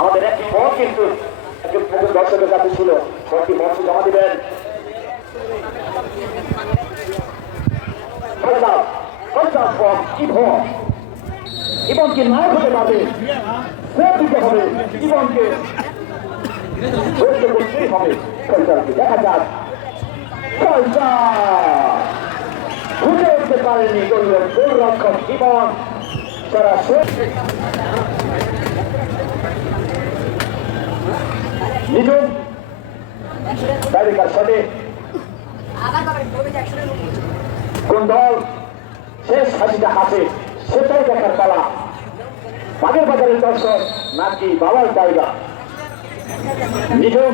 আমাদের একটি পথ কিন্তু দর্শকের কাছে ছিল। পথটি মঞ্চে জমা দিবেন। ইবনকে নায়ক হতে পারবে দিতে হবে? ফয়সালকে দেখা যাক। খুঁজে উঠতে পারেনি গোলরক্ষক গোলরক্ষক ইবন নিজুম তালিকার সাথে? কোন দল? শেষ হাসিটা হাসে, সেটাই দেখার পালা। বাগের বাজারের দর্শক, নাকি বাবার জায়গা? নিজুম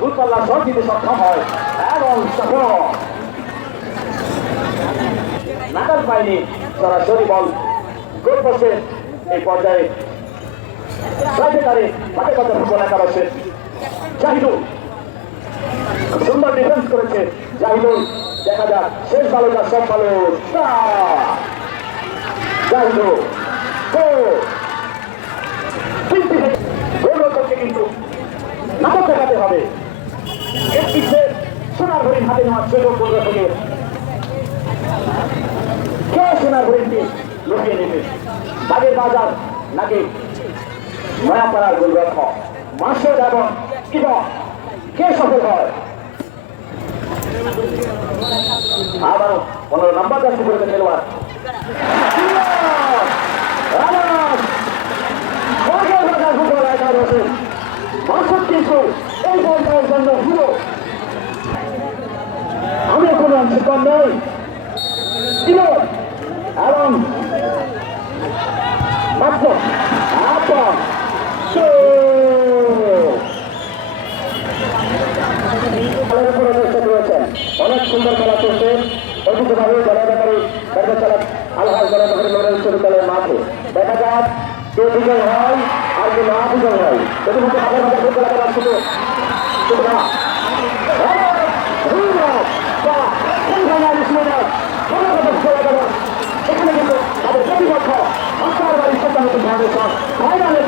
দূরপাল্লা সব দিতে সক্ষম হয়। এবং সফল। নাগাল পায়নি, সরাসরি বল। গোল পোস্টের এই পর্যায়ে। রাইতে তারে বাগের বাজার ফুটবল একাদশের। জাহিদুল। সুন্দর ডিফেন্স করেছে জাহিদুল। দেখা যাক, শেষ বালুটা সব বালু জাহিদুল কিন্তু। নাটক দেখাতে হবে। এর সোনার হরিণ হাতে নেওয়ার সুযোগ গোলরক্ষকের কে সোনার হরিণটি লুকিয়ে নেবে বাগের বাজার নাকি নয়াপাড়ার গোলরক্ষক মাসুদ এবং ইবন কে সফল হয়? আবার পনেরো নাম্বার যাচ্ছে করেছে খেলোয়াড়। এই পর্যায়ের জন্য হিরো আমি কোনো অংশগ্রহণ নেই এবং মাত্র অনেক সুন্দর খেলা চলছে। ঐতিহ্যভাবে জনতাকারী ব্যাটার চালক আলহাজ জনতাকারী বিশ্ববিদ্যালয়ের মাঠে। দেখা যাক কে বিজয় হয় আর কে না বিজয় হয়। যদি মধ্যে হাজার হাজার ফুটবল খেলা শুধু ফাইনালে